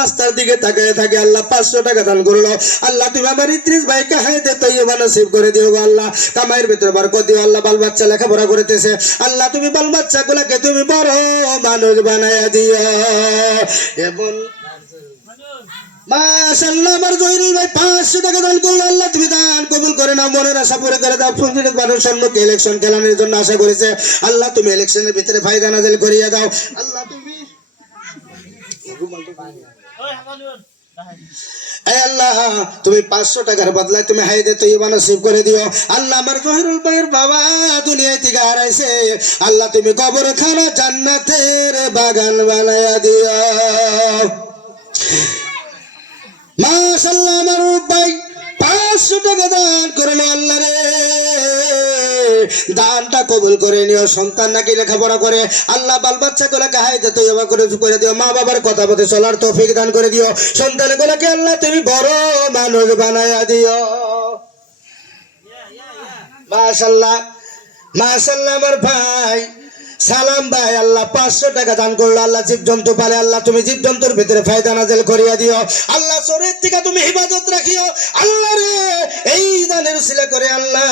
রাস্তার দিকে তাকায় থাকে, আল্লাহ পাঁচশো টাকা দান করল। আল্লাহ, তুমি আমার ইত্রিস ভাইকে হাইতে তৈবা নসিব করে দিও আল্লাহ। কামাইয়ের ভিতরে বরকত দিও, আল্লাহ বাল বাচ্চা লেখাপড়া করতেছে। আল্লাহ, তুমি বাল বাচ্চা গুলাকে তুমি বড় মানুষ বানায়া দিও। করে করে করেছে। আল্লাহ, তুমি ইলেকশনের ভিতরে ফায়দা নাজেল করিয়ে দাও। আল্লাহ, তুমি এই তুমি পাঁচশো টাকার বদলায় তুমি হাইদে তুই নসিব করে দিও। আল্লাহ আমার জহিরুল ভাইয়ের বাবা দুনিয়া থেকে হারাইছে। আল্লাহ তুমি কবর খানা জান্নাতের বাগান বানায়া দিও। মাশাল্লাহ আমার ভাই, পাঁচশো টাকা দান করল আল্লাহ রে। দানটা কবুল করে নিও, সন্তান নাকি লেখাপড়া করে। আল্লাহ বাল বাচ্চা গুলাকে হাইতে তুই আমার করে করে দিও, মা বাবার কথা মতো চলার তৌফিক দান করে দিও। সন্তান গুলাকে আল্লাহ তুমি বড় মানুষ বানায়া দিও। মাশাল্লাহ মাশাল্লাহ আমার ভাই। সালাম ভাই আল্লাহ, পাঁচশো টাকা দান করল আল্লাহ, জীবজন্তু পালে আল্লাহ, তুমি জীবজন্তুর ভিতরে ফায়দা নাজেল করিয়া দিও। আল্লাহ, শরীর থেকে তুমি হিফাজত রাখিও। আল্লাহ রে, এই দানের উসিলা করে আল্লাহ,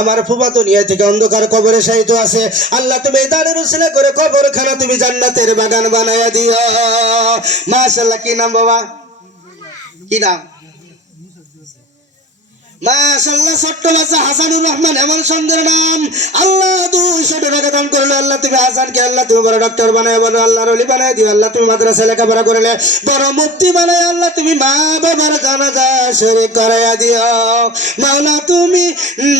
আমার ফুফাতো নিয়ে থেকে অন্ধকার কবরে সাহিত্য আছে। আল্লাহ, তুমি এই দানের উসিলা করে কবর খানা তুমি জান্নাতের বাগান বানাইয়া দিও। মাশাল্লাহ কি নাম বাবা? কি নাম? মাশাল্লাহ ছোট্ট বাচ্চা হাসানুর রহমান, এমন সুন্দর নাম। আল্লাহ দুইশো টাকা দান করল আল্লাহ তুমি হাসানকে আল্লাহ তুমি বড় ডক্টর বানায় বলো আল্লাহ রলি বানায় দিও, আল্লাহ তুমি মাদ্রাসা লেখাপড়া করলে বড় মুক্তি বানায়, আল্লাহ তুমি মা বাবার জানাজা শরীর করাইয়া দিও। মাওলা তুমি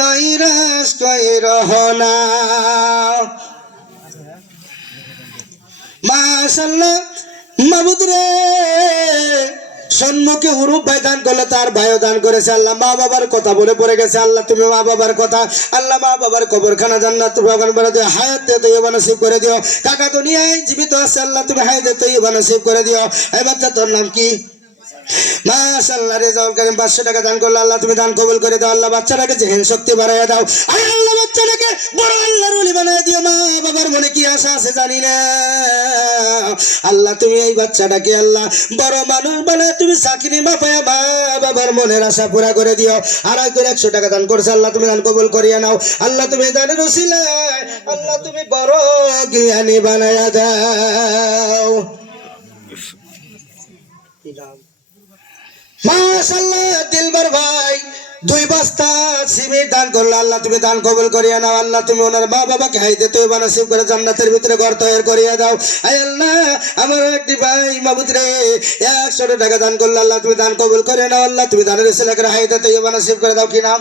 নৈরাস কই রহনা মাশাল্লাহ মাবুদ রে। সম্মুখে হুরুপ ভাই দান করলে তার ভাইও দান করেছে। আল্লাহ মা বাবার কথা বলে পড়ে গেছে। আল্লাহ, তুমি মা বাবার কথা, আল্লাহ মা বাবার কবরখানা জান্নাত বাগান বলে দিও। হায়াত দিয়ে তৈবা নসিব করে দিও। কাকা তো নিয়ে জীবিত আছে, আল্লাহ তুমি হায়াত দিয়ে তৈবা নসিব করে দিও। এবার তোর নাম কি? মাশাআল্লাহ, রেজাউল করিম পাঁচশো টাকা দান করল। আল্লাহ, তুমি দান কবুল করে দাও। আল্লাহ, বাচ্চাটাকে জেহেন শক্তি বাড়াইয়া দাও। আয় আল্লাহ, বাচ্চাটাকে বড় আল্লাহর ওলি বানাই দিও। মা বাবার মনে কি আশা আছে জানি না। আল্লাহ, তুমি এই বাচ্চাটাকে আল্লাহ বড় মানুষ বানায় তুমি চাকরি মাপায়া মা বাবার মনের আশা পুরা করে দিও। আর একজন একশো টাকা দান করছে। আল্লাহ, তুমি দান কবুল করিয়া নাও। আল্লাহ, তুমি দানের উসিলায় আল্লাহ, তুমি বড় জ্ঞানী বানায়া দাও। মাশাল্লাহ দিলবার ভাই, দুই বস্তা সিমেন্ট দান করল। আল্লাহ তুমি দান কবুল করিয়া নাও, আল্লাহ তুমি ওনার মা বাবাকে হাইতে তুই বানাসিব করে জান্নাতের ভিতরে ঘর তৈরি করিয়া দাও। আয় আল্লাহ, আমার একটি ভাই মাবুদ রে, একশো টাকা দান করল। আল্লাহ তুমি দান কবুল করিয়া নাও, আল্লাহ তুমি দানের ছেলেকে হাইতে তুই বানাসিব করে দাও, কি নাম?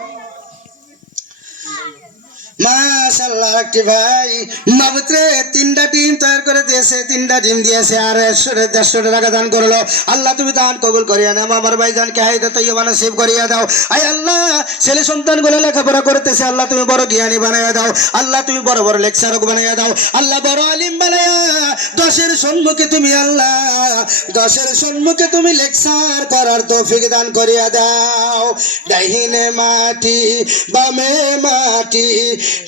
মাশাল্লাহ একটি ভাই। মাবুত্রে তিনটা ডিম তৈরি করে দিয়েছে, তিনটা ডিম দিয়েছে, আর একশো দেড়শো টাকা দান করল। আল্লাহ তুমি দান কবুল করিয়া নাও, আমার ভাই জানকে হাইতে তৈবানা সেভ করিয়া দাও। আয় আল্লাহ, ছেলে সন্তানগুলো লেখাপড়া করতেছে, আল্লাহ তুমি বড় জ্ঞানী বানাইয়া দাও। আল্লাহ তুমি বড় বড় লেকচারক বানাইয়া দাও। আল্লাহ বড় আলিম বানাইয়া, দশের সম্মুখে তুমি আল্লাহ, দশের সম্মুখে তুমি লেকচার করার তৌফিক দান করিয়া দাও। ডাইনে মাটি, বামে মাটি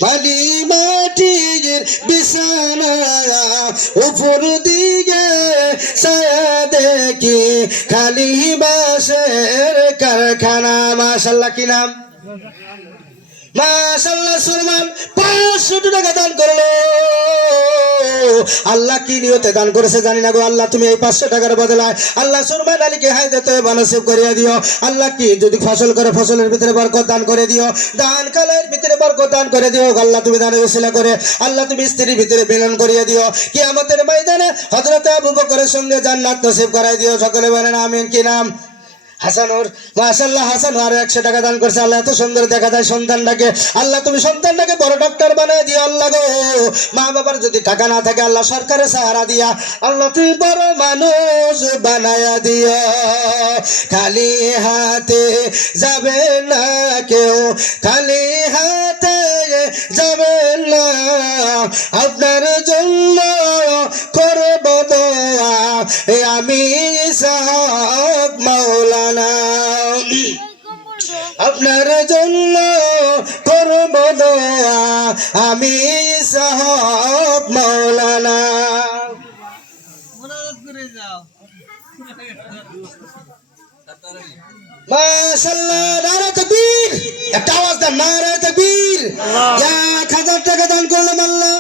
বালি মাটির বিছানা উপর দিকে ছায়া দেখি খালি বাসের কারখানা। মাশাল্লাহ কি নাম? মাশাল্লাহ সুরমান। আল্লাহ কি নিয়তে দান করেছে জানি না গো। আল্লাহ, তুমি এই পাঁচশো টাকার বদলায়। আল্লাহ সুরমান আলীকে হাই দিতে বানসিব করিয়া দিও। আল্লাহ কি যদি ফসল করে, ফসলের ভিতরে বরকত দান করে দিও। দান কালের ভিতরে বরকত দান করে দিও। আল্লাহ, তুমি দানের উসিলা করে, আল্লাহ, তুমি স্ত্রীর ভিতরে মিলন করিয়া দিও। কি আমাদের ময়দানে হজরতে আবু বকরের সঙ্গে জান্নাত নসিব করাই দিও। সকলে বলেন, আমিন কি নাম? হাসানুর মাশাল্লাহ হাসান আরও একশো টাকা দান করছে। আল্লাহ এত সুন্দর দেখা যায় সন্তানটাকে। আল্লাহ তুমি সন্তানটাকে বড় ডক্টর বানায় দিও, আল্লাহ গো। মা বাবার যদি টাকা না থাকে, আল্লাহ সরকারের সাহারা দিয়া আল্লাহ তুমি বড় মানুষ বানায়া দিও। খালি হাতে যাবে না কেউ, খালি হাতে যাবে না। আপনার জন্য করব দোয়া আমি আমি সাহব আপনার জন্য করব দোয়া। আমি সাহব মাওলানা। মাশাল্লাহ নারা তাকবীর। একটা আওয়াজ দেন নারা তাকবীর। এক হাজার টাকা দান করলাম আল্লাহ।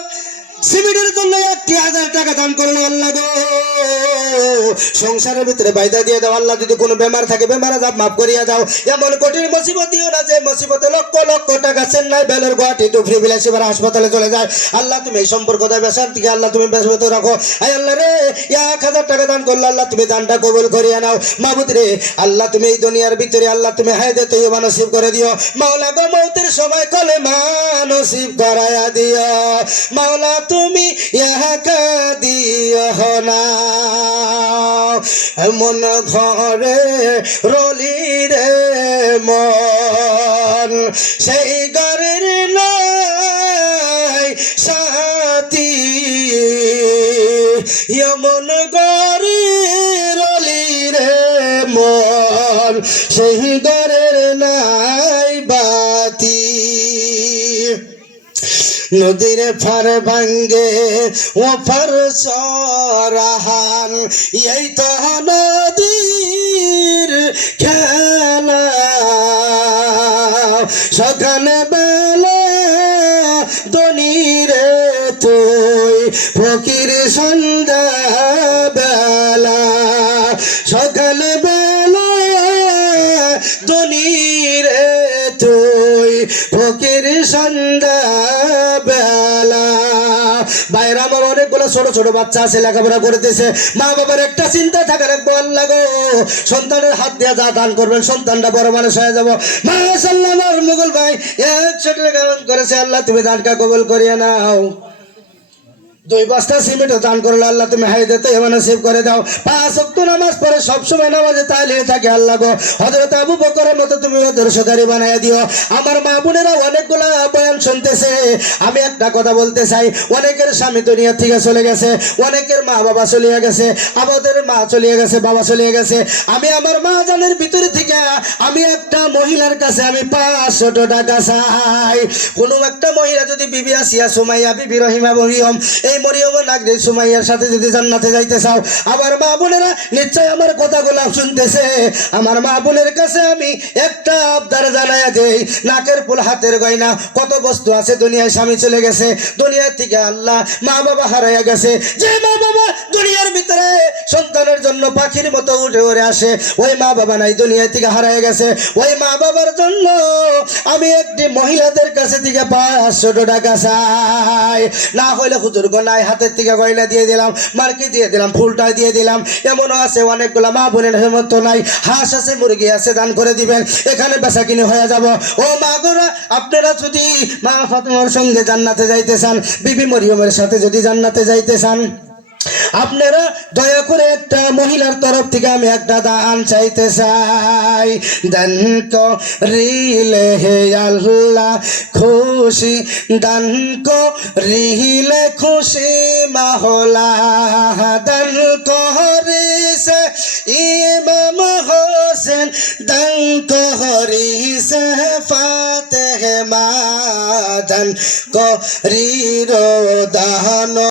সিমেন্টের জন্য একটি হাজার টাকা দান করল আল্লাহ গো। সংসারের ভিতরে বাইদা দিয়ে দাও, আল্লাহ যদি কোনো বেমার থাকে বেমার আজাব মাফ করিয়া দাও। এমন কঠিন মুসিবত দিও না যে মুসিবতে লক্ষ লক্ষ টাকা চেন্নাই বেলোর গুয়াহাটি ডুবরি বিলাসী বারা হাসপাতালে চলে যায়। আল্লাহ তুমি এই সম্পর্ক দেয় বেসার থেকে আল্লাহ তুমি বেসবত রাখো। আই আল্লাহ রে, এক হাজার টাকা দান করল আল্লাহ তুমি দানটা কবুল করিয়া নাও। মাহবুদ রে, আল্লাহ তুমি এই দুনিয়ার ভিতরে, আল্লাহ তুমি হায়দে তুই নসিব করে দিও। মাওলা গো মৌতের সময় কলে নসিব করায়া দিও। মাওলা তুমি ইহাকা দিও না মন ঘরে রলি রে মন। সেই ঘরের নাই সাথী। মন ঘরে রলি রে মন। সেই ঘরের নদীর ফার ভাঙ্গে ও ফার চরাহান এই তো নদীর খেলা। সকালে বেলা দনিরে তুই, ফকির সন্ধ্যা বেলা। সকালে বেলা দনিরে ফকির সন্ধ্যা অনেকগুলো ছোট ছোট বাচ্চা আছে, লেখাপড়া করতেছে। মা বাবার একটা চিন্তা থাকার এক বল লাগো সন্তানের হাত দিয়ে যা দান করবেন, সন্তানটা বড় মানুষ হয়ে যাব। মা সাল্লাহ আমার মুঘল ভাই এক ছোট কারণ করেছে, আল্লাহ, তুমি দানটা কবল করিয়া নাও। দুই বস্তা সিমেন্ট দান করল আল্লাহ তুমি হাই দিতে এমন সেভ করে দাও। পাঁচ অক্ট নামাজ পড়ে সবসময় নামাজে তাইলে থাকে আল্লাহ গো। হজরত আবু বকরের মতো তুমি ওদের সদারি বানাই দিও। আমার মা বোনেরা অনেকগুলা বয়ান শুনতেছে। আমি একটা কথা বলতে চাই, অনেকের স্বামী দুনিয়া থেকে চলে গেছে, অনেকের মা বাবা চলিয়ে গেছে, আমাদের মা চলিয়ে গেছে, বাবা চলিয়ে গেছে। আমি আমার মা জানের ভিতরে থেকে আমি একটা মহিলার কাছে আমি পাঁচশো টাকা চাই। কোনো একটা মহিলা যদি বিবি আসিয়া সুমাইয়া, বিবি রহিমা মরিয়ম এই মরিয়ম নাগরিক সুমাইয়ার সাথে যদি জান্নাতে যাইতে চাও, আমার মা বোনেরা নিশ্চয় আমার কথাগুলো শুনতেছে। আমার মা বোনের কাছে আমি একটা আবদার জানাইয়া দেই, নাকের ফুল, হাতের গয়না, কত বস্তু আছে দুনিয়ায় স্বামী চলে গেছে, দুনিয়ার থেকে আল্লাহ মা বাবা হারাইয়া গেছে। যে মা বাবা দুনিয়ার ভিতরে সন্তানের জন্য পাখির মতো উঠে উঠে আসে, ওই মা বাবা নাই দুনিয়া থেকে হারাইয়া গেছে। ওই মা বাবার জন্য আমি একটি মহিলাদের কাছে থেকে পাঁচশো টাকা চাই। না হইলে হুজুর নাই, হাতের থেকে গয়না দিয়ে দিলাম, মার্কে দিয়ে দিলাম, ফুলটা দিয়ে দিলাম। এমনও আছে, অনেকগুলো মা বোনের হেমন্ত নাই। হাঁস আছে, মুরগি আছে, দান করে দিবেন। এখানে বেসা কিনে হয়ে যাব। ও মা গোরা, আপনারা যদি মা ফাতেমার সঙ্গে জান্নাতে যাইতে চান, বিবি মরিয়মের সাথে যদি জান্নাতে যাইতে চান। আপনারা দয়া করে একটা মহিলার তরফ থেকে আমি একটা দান চাইতে চাই। দান রিলে হে আল্লাহ, খুশি। দান রিলে খুশি মাহলা দান করিছে ইমাম হোসেন, দান করিছে ফাতে মা। দান করির দান